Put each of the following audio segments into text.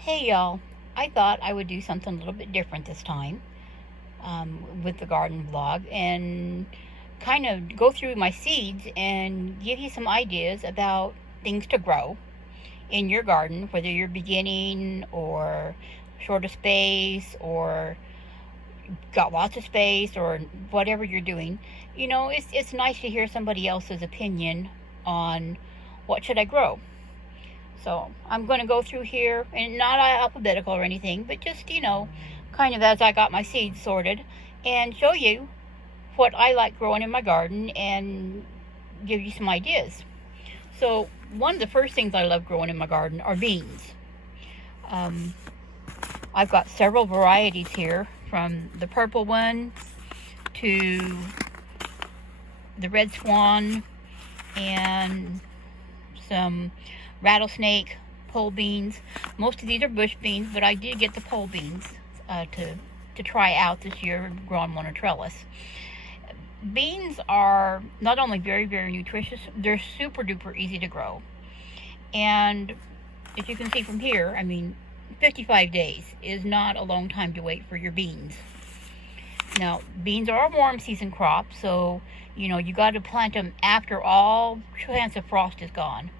Hey y'all, I thought I would do something a little bit different this time with the garden vlog and kind of go through my seeds and give you some ideas about things to grow in your garden, whether you're beginning or short of space or got lots of space or whatever you're doing. It's nice to hear somebody else's opinion on what should I grow. So I'm going to go through here, and not alphabetical or anything, but just, kind of as I got my seeds sorted, and show you what I like growing in my garden and give you some ideas. So one of the first things I love growing in my garden are beans. I've got several varieties here, from the purple ones to the red swan and some rattlesnake pole beans. Most of these are bush beans, but I did get the pole beans to try out this year, growing on a trellis. Beans are not only very, very nutritious, they're super duper easy to grow. And as you can see from here, 55 days is not a long time to wait for your beans. Now, beans are a warm season crop, so you got to plant them after all chance of frost is gone.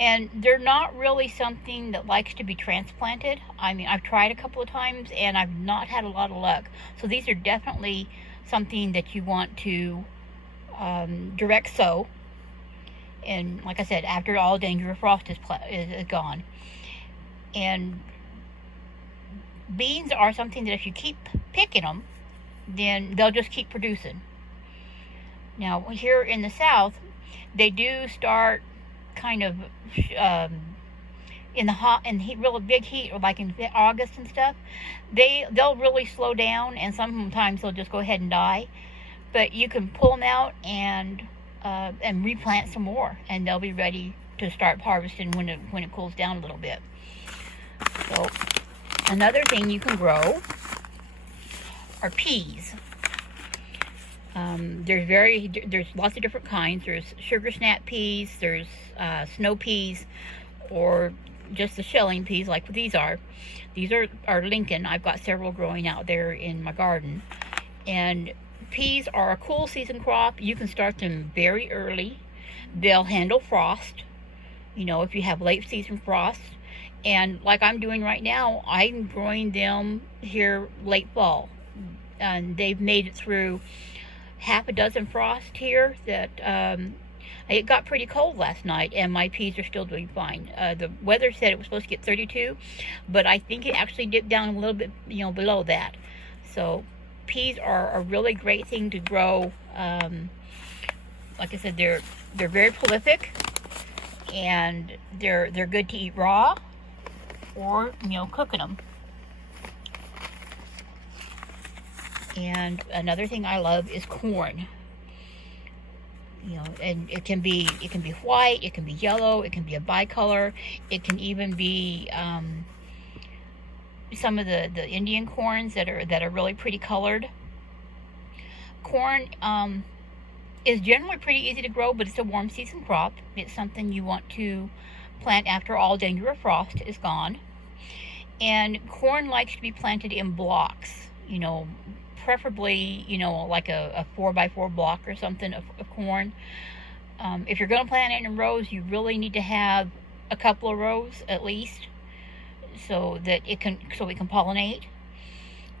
And they're not really something that likes to be transplanted. I've tried a couple of times and I've not had a lot of luck. So these are definitely something that you want to direct sow. And like I said, after all danger of frost is gone. And beans are something that if you keep picking them, then they'll just keep producing. Now, here in the South, they do start kind of in the hot and real big heat, or like in August and stuff. They'll really slow down, and sometimes they'll just go ahead and die. But you can pull them out and replant some more, and they'll be ready to start harvesting when it cools down a little bit. So another thing you can grow are peas. There's lots of different kinds. There's sugar snap peas, there's snow peas, or just the shelling peas like these are. These are Lincoln. I've got several growing out there in my garden. And peas are a cool season crop. You can start them very early. They'll handle frost, if you have late season frost. And like I'm doing right now, I'm growing them here late fall. And they've made it through half a dozen frost here. That it got pretty cold last night, and my peas are still doing fine. The weather said it was supposed to get 32, but I think it actually dipped down a little bit, below that. So peas are a really great thing to grow. Like I said, they're very prolific, and they're good to eat raw or cooking them. And another thing I love is corn. And it can be white, it can be yellow, it can be a bicolor, it can even be some of the Indian corns that are really pretty colored. Corn is generally pretty easy to grow, but it's a warm season crop. It's something you want to plant after all danger of frost is gone. And corn likes to be planted in blocks, preferably, like a 4x4 block or something of corn. If you're going to plant it in rows, you really need to have a couple of rows at least, so it can pollinate.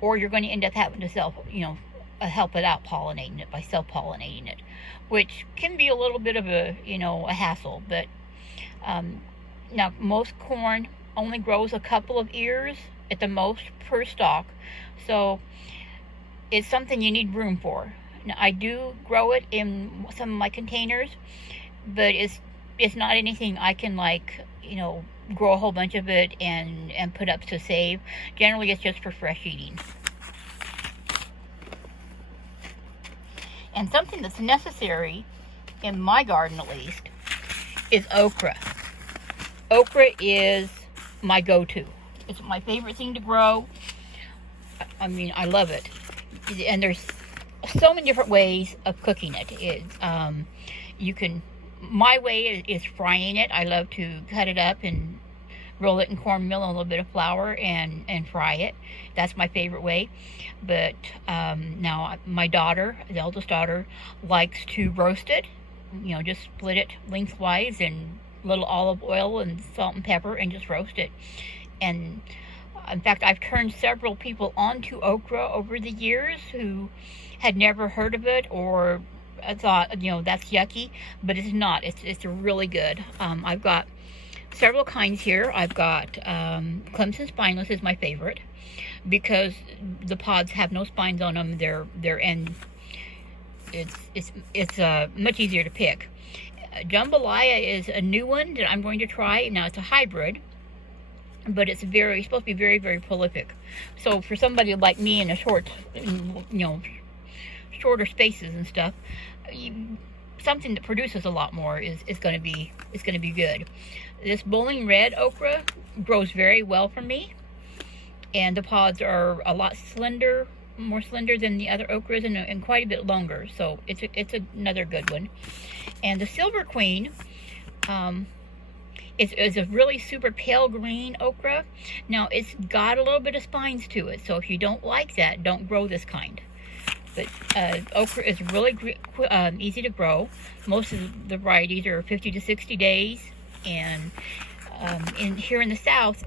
Or you're going to end up having to help it out pollinating it by self-pollinating it, which can be a little bit of a hassle. But now most corn only grows a couple of ears at the most per stalk, so it's something you need room for. Now, I do grow it in some of my containers, but it's not anything I can grow a whole bunch of it and put up to save. Generally, it's just for fresh eating. And something that's necessary, in my garden at least, is okra. Okra is my go-to. It's my favorite thing to grow. I love it. And there's so many different ways of cooking it. My way is frying it. I love to cut it up and roll it in cornmeal and a little bit of flour and fry it. That's my favorite way. But now my daughter, the eldest daughter, likes to roast it. You know, just split it lengthwise and little olive oil and salt and pepper and just roast it. And in fact, I've turned several people onto okra over the years who had never heard of it or thought, you know, that's yucky, but it's not. It's really good. I've got several kinds here. I've got Clemson Spineless is my favorite because the pods have no spines on them. They're and it's much easier to pick. Jambalaya is a new one that I'm going to try. Now it's a hybrid, but it's supposed to be very, very prolific. So for somebody like me in a shorter spaces and stuff, something that produces a lot more is going to be good. This bowling red okra grows very well for me, and the pods are a lot more slender than the other okras and quite a bit longer. So it's another good one. And the Silver Queen is a really super pale green okra. Now it's got a little bit of spines to it, so if you don't like that, don't grow this kind. But okra is really easy to grow. Most of the varieties are 50 to 60 days, and here in the South,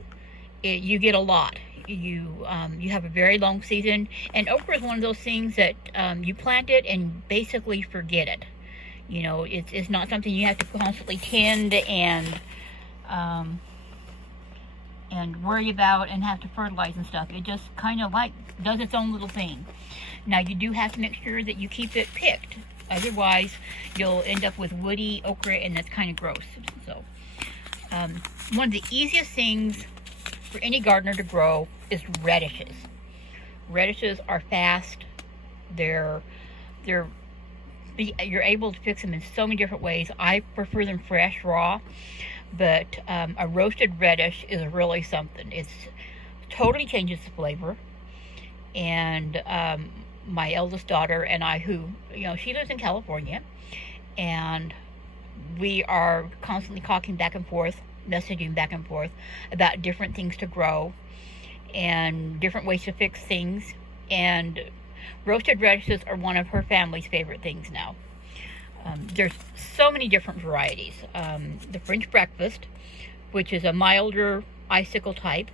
you get a lot. You have a very long season, and okra is one of those things that you plant it and basically forget it. You know, it's not something you have to constantly tend and worry about and have to fertilize and stuff. It just kind of does its own little thing. Now you do have to make sure that you keep it picked, otherwise you'll end up with woody okra, and that's kind of gross. So one of the easiest things for any gardener to grow is radishes. Radishes are fast. You're able to fix them in so many different ways. I prefer them fresh, raw, but a roasted radish is really something. It's totally changes the flavor. And my eldest daughter and I, she lives in California, and we are constantly talking back and forth, messaging back and forth about different things to grow and different ways to fix things. And roasted radishes are one of her family's favorite things now. There's so many different varieties. The French breakfast, which is a milder icicle type.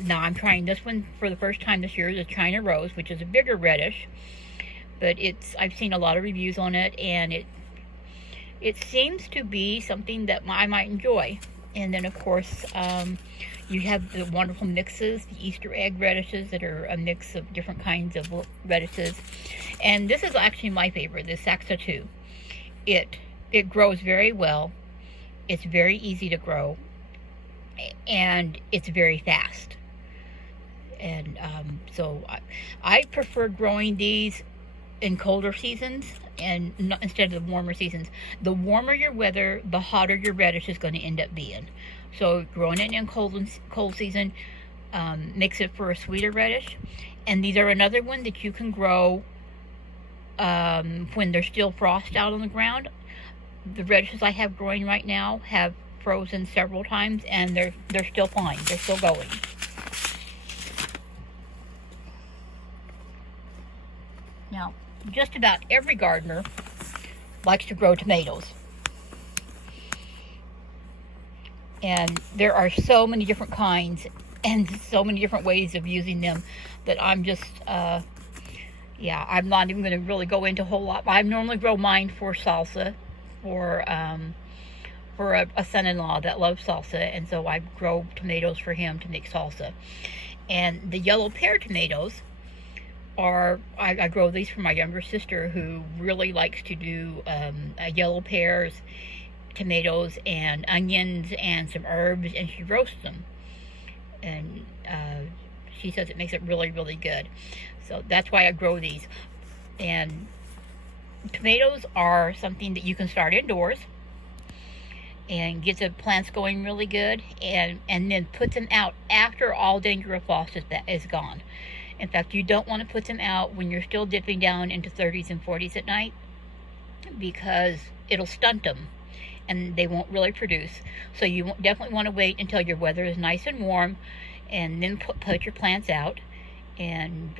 Now I'm trying this one for the first time this year, the China Rose, which is a bigger reddish, but I've seen a lot of reviews on it, and it seems to be something that I might enjoy. And then of course you have the wonderful mixes, the Easter egg radishes that are a mix of different kinds of radishes. And this is actually my favorite, the Saxa 2. It grows very well. It's very easy to grow, and it's very fast. And so I prefer growing these in colder seasons and instead of the warmer seasons. The warmer your weather, the hotter your radish is going to end up being. So growing it in cold season makes it for a sweeter radish. And these are another one that you can grow when there's still frost out on the ground. The radishes I have growing right now have frozen several times, and they're still fine. They're still going. Now, just about every gardener likes to grow tomatoes. And there are so many different kinds and so many different ways of using them that I'm just, I'm not even going to really go into a whole lot. I normally grow mine for salsa, for a son-in-law that loves salsa, and so I grow tomatoes for him to make salsa. And the yellow pear tomatoes I grow these for my younger sister, who really likes to do yellow pears, tomatoes, and onions, and some herbs, and she roasts them. And she says it makes it really, really good. So that's why I grow these. And tomatoes are something that you can start indoors and get the plants going really good, and then put them out after all danger of frost is gone. In fact, you don't want to put them out when you're still dipping down into 30s and 40s at night, because it'll stunt them, and they won't really produce. So you definitely want to wait until your weather is nice and warm, and then put your plants out. And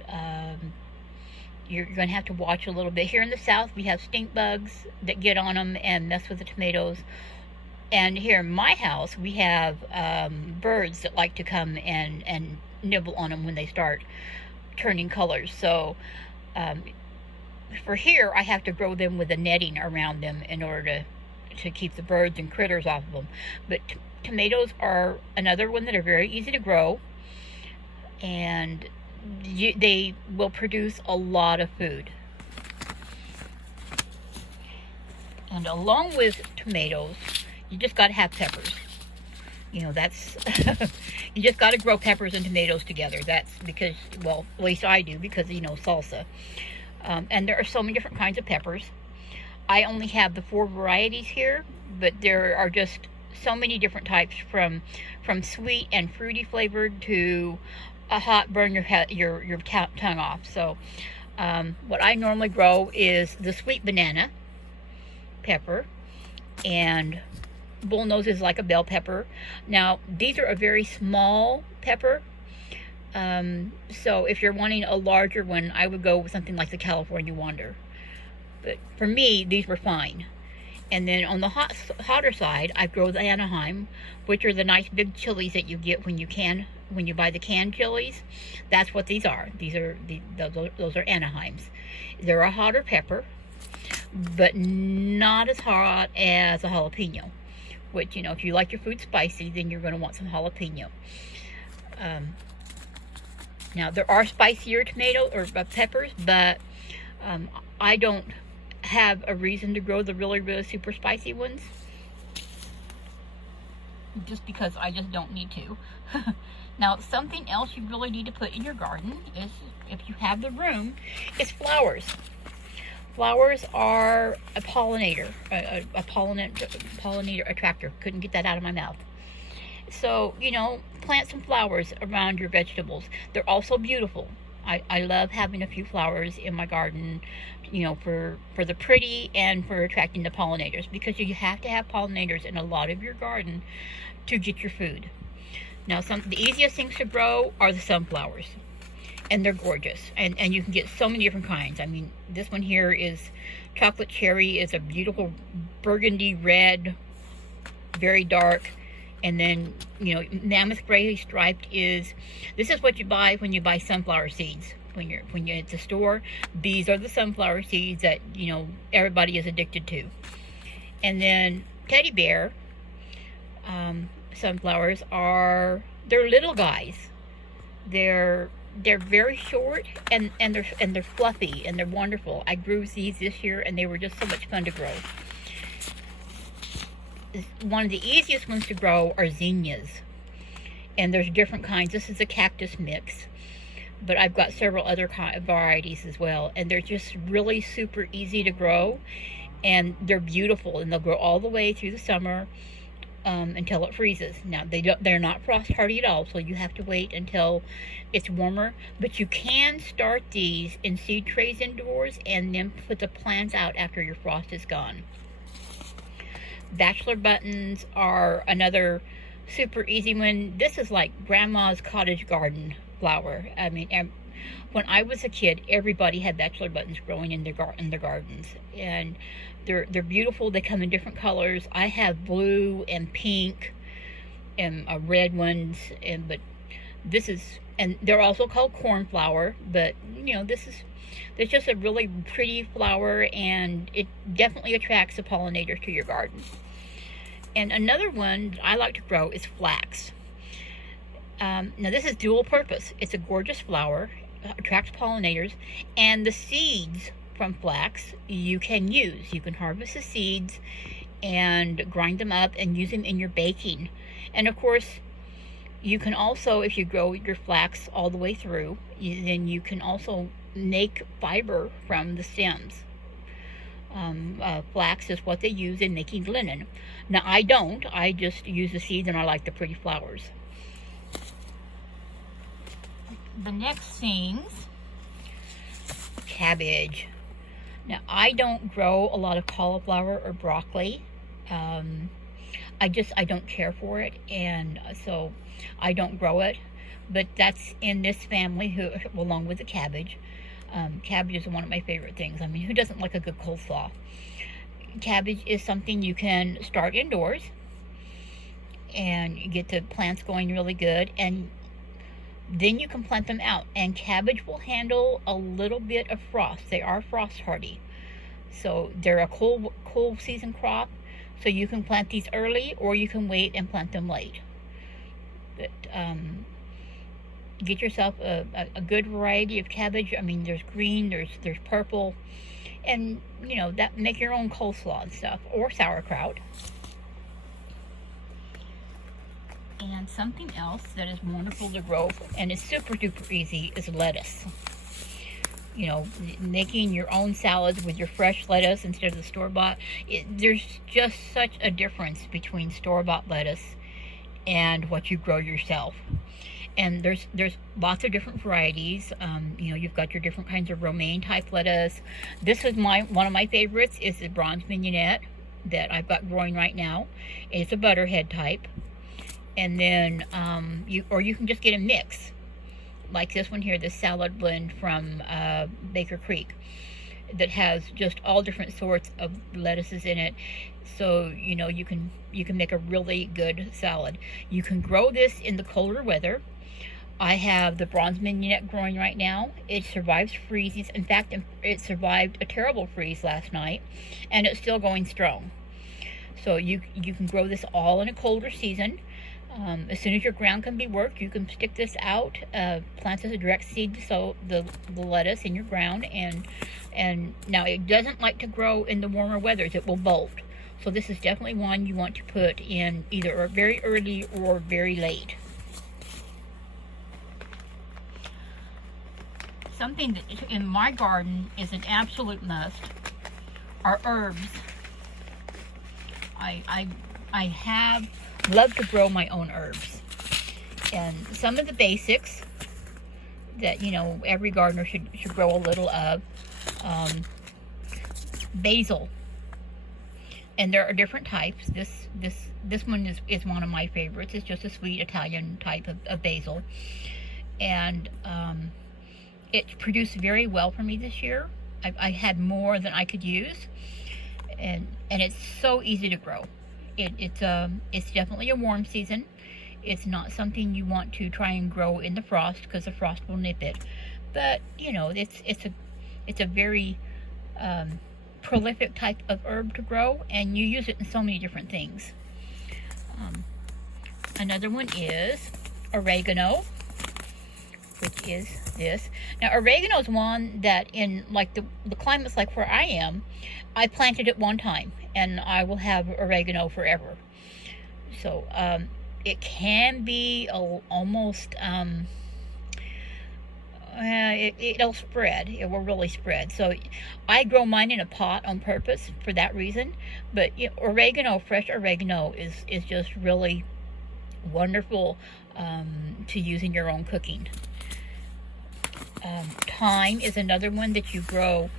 you're going to have to watch a little bit. Here in the south, we have stink bugs that get on them and mess with the tomatoes. And here in my house, we have birds that like to come and nibble on them when they start turning colors. So for here, I have to grow them with a netting around them in order to keep the birds and critters off of them. But tomatoes are another one that are very easy to grow, and they will produce a lot of food. And along with tomatoes, you just got to have peppers. You know, that's you just got to grow peppers and tomatoes together. That's because, well, at least I do, because, you know, salsa. And there are so many different kinds of peppers. I only have the 4 varieties here, but there are just so many different types, from sweet and fruity flavored to a hot, burn your tongue off. So what I normally grow is the sweet banana pepper, and bullnose is like a bell pepper. Now these are a very small pepper, so if you're wanting a larger one, I would go with something like the California Wonder. But for me, these were fine. And then on the hotter side, I grow the Anaheim, which are the nice big chilies that you get when you buy the canned chilies. That's what these are. Those are Anaheims. They're a hotter pepper, but not as hot as a jalapeno. Which, you know, if you like your food spicy, then you're going to want some jalapeno. Now there are spicier peppers, but I don't have a reason to grow the really, really super spicy ones, just because I just don't need to. Now, something else you really need to put in your garden is, if you have the room, is flowers. Flowers are a pollinator, a pollinator attractor. Couldn't get that out of my mouth. So, you know, plant some flowers around your vegetables. They're also beautiful. I love having a few flowers in my garden, you know, for the pretty and for attracting the pollinators, because you have to have pollinators in a lot of your garden to get your food. Now, the easiest things to grow are the sunflowers, and they're gorgeous, and you can get so many different kinds. I mean, this one here is chocolate cherry. It's a beautiful burgundy red, very dark. And then, you know, mammoth gray striped this is what you buy when you buy sunflower seeds. When you're at the store, these are the sunflower seeds that, you know, everybody is addicted to. And then teddy bear sunflowers they're little guys. They're very short, and they're fluffy, and they're wonderful. I grew these this year, and they were just so much fun to grow. One of the easiest ones to grow are zinnias, and there's different kinds. This is a cactus mix, but I've got several other varieties as well, and they're just really super easy to grow, and they're beautiful, and they'll grow all the way through the summer until it freezes. Now they're not frost hardy at all, so you have to wait until it's warmer, but you can start these in seed trays indoors and then put the plants out after your frost is gone. Bachelor buttons are another super easy one. This is like grandma's cottage garden flower. I mean, when I was a kid, everybody had bachelor buttons growing in their gardens, and they're beautiful. They come in different colors. I have blue and pink and red ones, and they're also called cornflower. But you know, it's just a really pretty flower, and it definitely attracts the pollinators to your garden. And another one I like to grow is flax. Now this is dual purpose. It's a gorgeous flower, attracts pollinators, and the seeds from flax you can use. You can harvest the seeds and grind them up and use them in your baking. And of course, you can also, if you grow your flax all the way through, then you can also make fiber from the stems. Flax is what they use in making linen. Now I don't. I just use the seeds, and I like the pretty flowers. The next things, cabbage. Now I don't grow a lot of cauliflower or broccoli Um, I don't care for it, and so I don't grow it. But that's in this family, who along with the cabbage. Cabbage is one of my favorite things. I mean, who doesn't like a good coleslaw? Cabbage is something you can start indoors and you get the plants going really good, and then you can plant them out. And cabbage will handle a little bit of frost. They are frost hardy, so they're a cool season crop. So you can plant these early, or you can wait and plant them late. But get yourself a good variety of cabbage. I mean, there's green, there's purple, and you know, that make your own coleslaw and stuff, or sauerkraut. And something else that is wonderful to grow and is super duper easy is lettuce. You know, making your own salads with your fresh lettuce instead of the store-bought. There's just such a difference between store-bought lettuce and what you grow yourself. And there's lots of different varieties. You know, you've got your different kinds of romaine type lettuce. This is one of my favorites is the bronze mignonette that I've got growing right now. It's a butterhead type. And then you can just get a mix, like this one here, this salad blend from Baker Creek, that has just all different sorts of lettuces in it. So you know, you can make a really good salad. You can grow this in the colder weather. I have the bronze mignonette growing right now. It survives freezes. In fact, it survived a terrible freeze last night, and it's still going strong. So you can grow this all in a colder season. As soon as your ground can be worked, you can stick this out, plant as a direct seed to sow the lettuce in your ground, and now it doesn't like to grow in the warmer weathers. It will bolt. So this is definitely one you want to put in either very early or very late. Something that in my garden is an absolute must are herbs. I have loved to grow my own herbs, and some of the basics that, you know, every gardener should grow a little of. Basil, and there are different types. This one is one of my favorites. It's just a sweet Italian type of basil, and it produced very well for me this year. I had more than I could use, and it's so easy to grow. It's definitely a warm season. It's not something you want to try and grow in the frost, because the frost will nip it. But you know, it's a very prolific type of herb to grow, and you use it in so many different things. Another one is oregano, which is this. Now, oregano is one that in like the climates like where I am, I planted it one time, and I will have oregano forever. So it can be almost it'll spread. It will really spread. So I grow mine in a pot on purpose for that reason. But you know, oregano, fresh oregano is just really wonderful to use in your own cooking. Thyme is another one that you grow.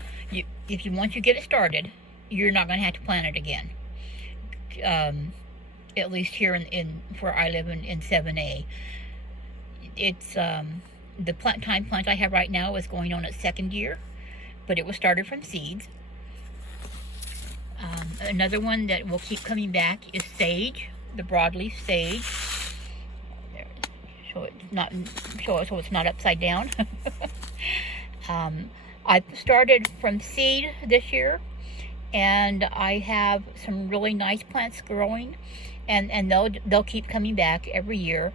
If you once you get it started, you're not going to have to plant it again. At least here in where I live in 7A, it's the thyme plant I have right now is going on its second year, but it was started from seeds. Another one that will keep coming back is sage, the broadleaf sage. So it's not upside down. I started from seed this year, and I have some really nice plants growing, and they'll keep coming back every year.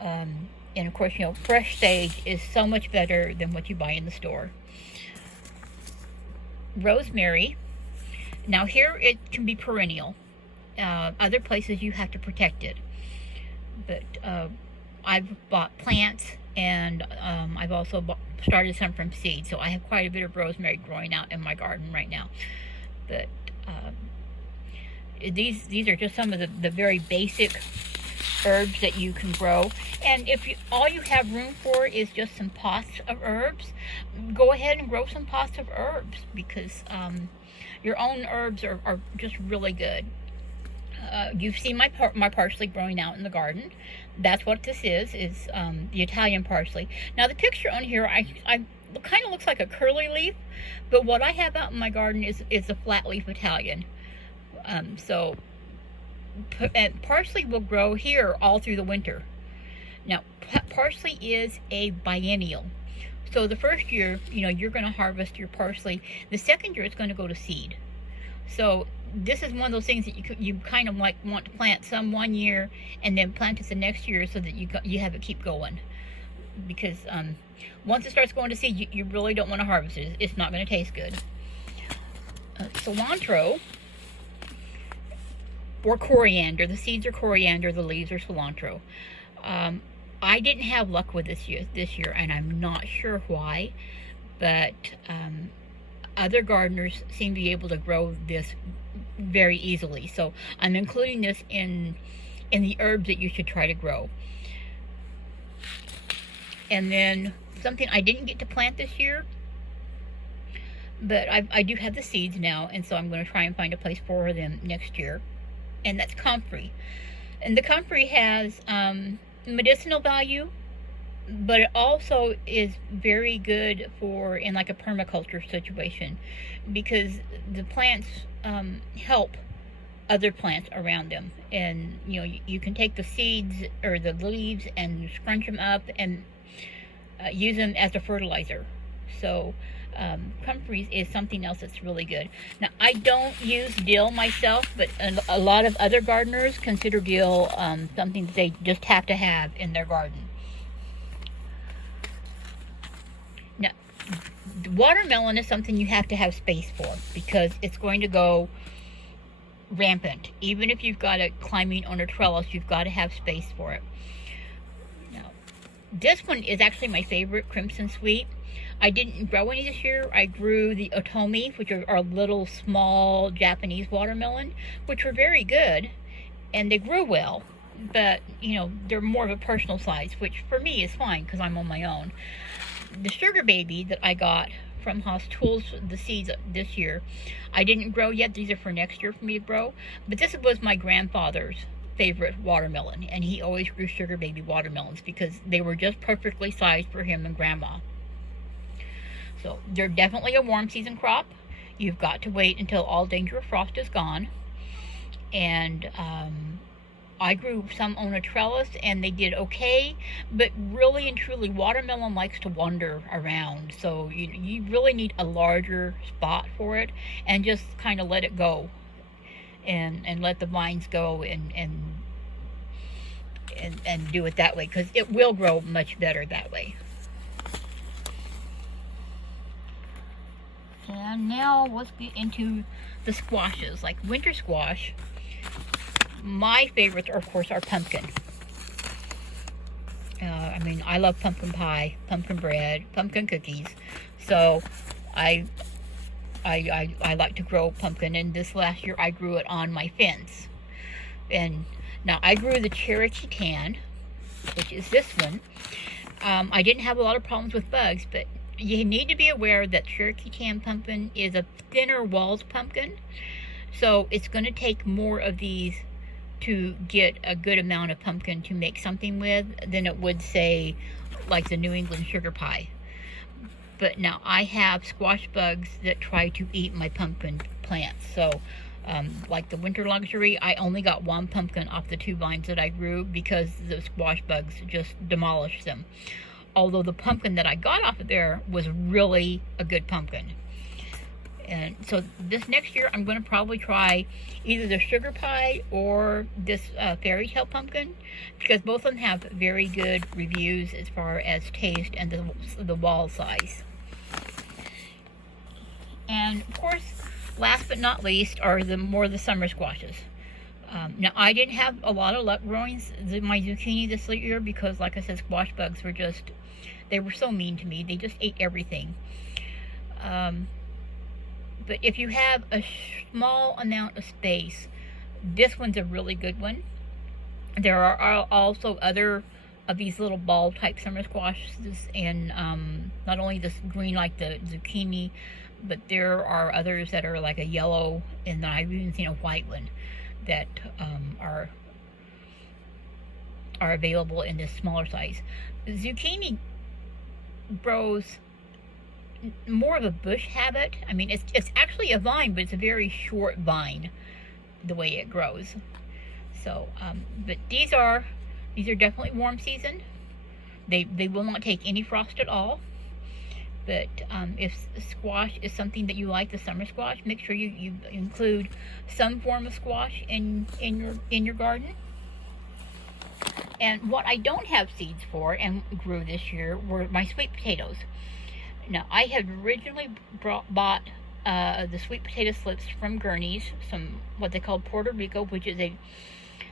And of course, you know, fresh sage is so much better than what you buy in the store. Rosemary. Now here it can be perennial. Other places you have to protect it. But I've bought plants, and I've also started some from seed. So I have quite a bit of rosemary growing out in my garden right now. But these are just some of the very basic herbs that you can grow. And if all you have room for is just some pots of herbs, go ahead and grow some pots of herbs, because Your own herbs are just really good. You've seen my parsley growing out in the garden. That's what this is the Italian parsley. Now the picture on here, I kind of looks like a curly leaf, but what I have out in my garden is a flat leaf Italian. So parsley will grow here all through the winter. Now parsley is a biennial. So the first year, you're going to harvest your parsley. The second year, it's going to go to seed. So this is one of those things that you kind of like want to plant some one year and then plant it the next year so that you have it keep going. Because once it starts going to seed, you really don't want to harvest it. It's not going to taste good. Cilantro or coriander. The seeds are coriander. The leaves are cilantro. I didn't have luck with this year, and I'm not sure why, but other gardeners seem to be able to grow this very easily. So I'm including this in the herbs that you should try to grow. And then something I didn't get to plant this year, but I do have the seeds now, and so I'm going to try and find a place for them next year, and that's comfrey. And the comfrey has medicinal value, but it also is very good for in like a permaculture situation, because the plants help other plants around them. And you can take the seeds or the leaves and scrunch them up and use them as a fertilizer. So comfrey is something else that's really good. Now I don't use dill myself, but a lot of other gardeners consider dill something that they just have to have in their garden. Now watermelon is something you have to have space for, because it's going to go rampant. Even if you've got it climbing on a trellis, you've got to have space for it. Now this one is actually my favorite, Crimson Sweet. I didn't grow any this year. I grew the Otomi, which are little small Japanese watermelon, which were very good, and they grew well, but they're more of a personal size, which for me is fine because I'm on my own. The Sugar Baby that I got from Haas Tools, the seeds this year, I didn't grow yet. These are for next year for me to grow, but this was my grandfather's favorite watermelon, and he always grew Sugar Baby watermelons because they were just perfectly sized for him and Grandma. So they're definitely a warm season crop. You've got to wait until all danger of frost is gone. And I grew some on a trellis and they did okay, but really and truly watermelon likes to wander around. So you really need a larger spot for it, and just kind of let it go and let the vines go and do it that way, because it will grow much better that way. And now let's get into the squashes, like winter squash. My favorites, of course, are pumpkin. I love pumpkin pie, pumpkin bread, pumpkin cookies. So I like to grow pumpkin, and this last year I grew it on my fence. And now I grew the Cherokee Tan, which is this one. I didn't have a lot of problems with bugs, but you need to be aware that Cherokee Tan pumpkin is a thinner walled pumpkin, so it's going to take more of these to get a good amount of pumpkin to make something with than it would, say, like the New England sugar pie. But now I have squash bugs that try to eat my pumpkin plants. So like the winter luxury, I only got one pumpkin off the 2 vines that I grew because the squash bugs just demolished them. Although the pumpkin that I got off of there was really a good pumpkin. And so this next year, I'm going to probably try either the sugar pie or this fairy tale pumpkin, because both of them have very good reviews as far as taste and the wall size. And of course, last but not least are the summer squashes. Now I didn't have a lot of luck growing my zucchini this year because, like I said, squash bugs were they were so mean to me. They just ate everything. But if you have a small amount of space, this one's a really good one. There are also other of these little ball type summer squashes, and not only this green like the zucchini, but there are others that are like a yellow, and I've even seen a white one that are available in this smaller size. Zucchini grows more of a bush habit. I mean, it's actually a vine, but it's a very short vine the way it grows. So, but these are definitely warm season. They will not take any frost at all. But if squash is something that you like, the summer squash, make sure you include some form of squash in your garden. And what I don't have seeds for and grew this year were my sweet potatoes. Now, I had originally bought the sweet potato slips from Gurney's, some what they call Puerto Rico, which is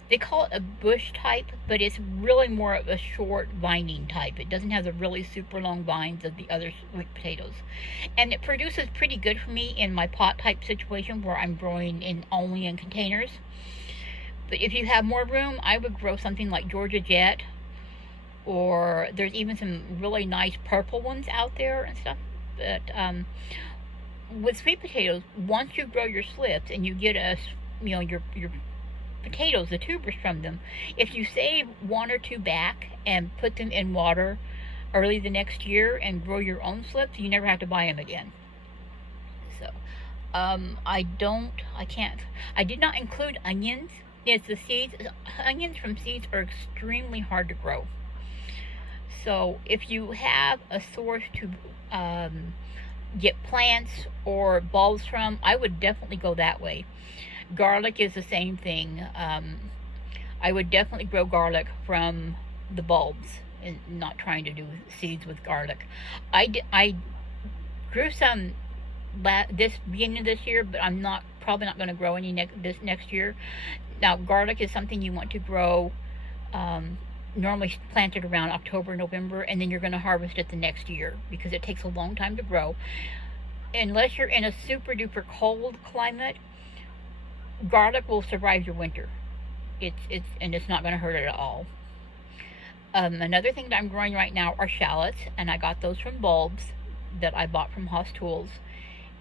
they call it a bush type, but it's really more of a short vining type. It doesn't have the really super long vines of the other sweet potatoes. And it produces pretty good for me in my pot type situation where I'm growing only in containers. But if you have more room, I would grow something like Georgia Jet, or there's even some really nice purple ones out there and stuff. But with sweet potatoes, once you grow your slips and you get your potatoes, the tubers from them, if you save one or two back and put them in water early the next year and grow your own slips, you never have to buy them again. So I did not include onions. It's the seeds. Onions from seeds are extremely hard to grow. So if you have a source to get plants or bulbs from, I would definitely go that way. Garlic is the same thing. I would definitely grow garlic from the bulbs and not trying to do seeds with garlic. I grew some this beginning of this year, but I'm probably not going to grow any this next year. Now, garlic is something you want to grow normally planted around October, November, and then you're going to harvest it the next year because it takes a long time to grow. Unless you're in a super duper cold climate, garlic will survive your winter. It's not going to hurt it at all. Another thing that I'm growing right now are shallots, and I got those from bulbs that I bought from Haas Tools,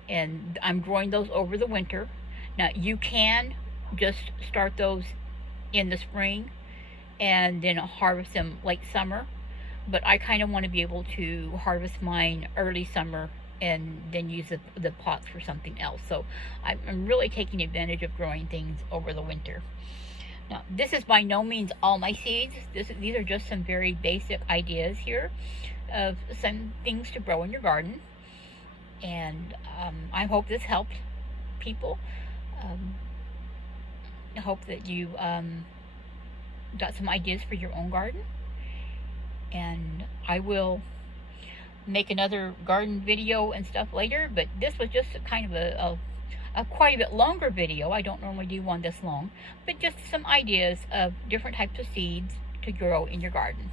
and I'm growing those over the winter. Now, you can just start those in the spring and then harvest them late summer, but I kind of want to be able to harvest mine early summer and then use the pots for something else. So I'm really taking advantage of growing things over the winter. Now, this is by no means all my seeds. These are just some very basic ideas here of some things to grow in your garden. And I hope this helped people. I hope that you got some ideas for your own garden. And I will make another garden video and stuff later, but this was just kind of a quite a bit longer video. I don't normally do one this long, but just some ideas of different types of seeds to grow in your garden.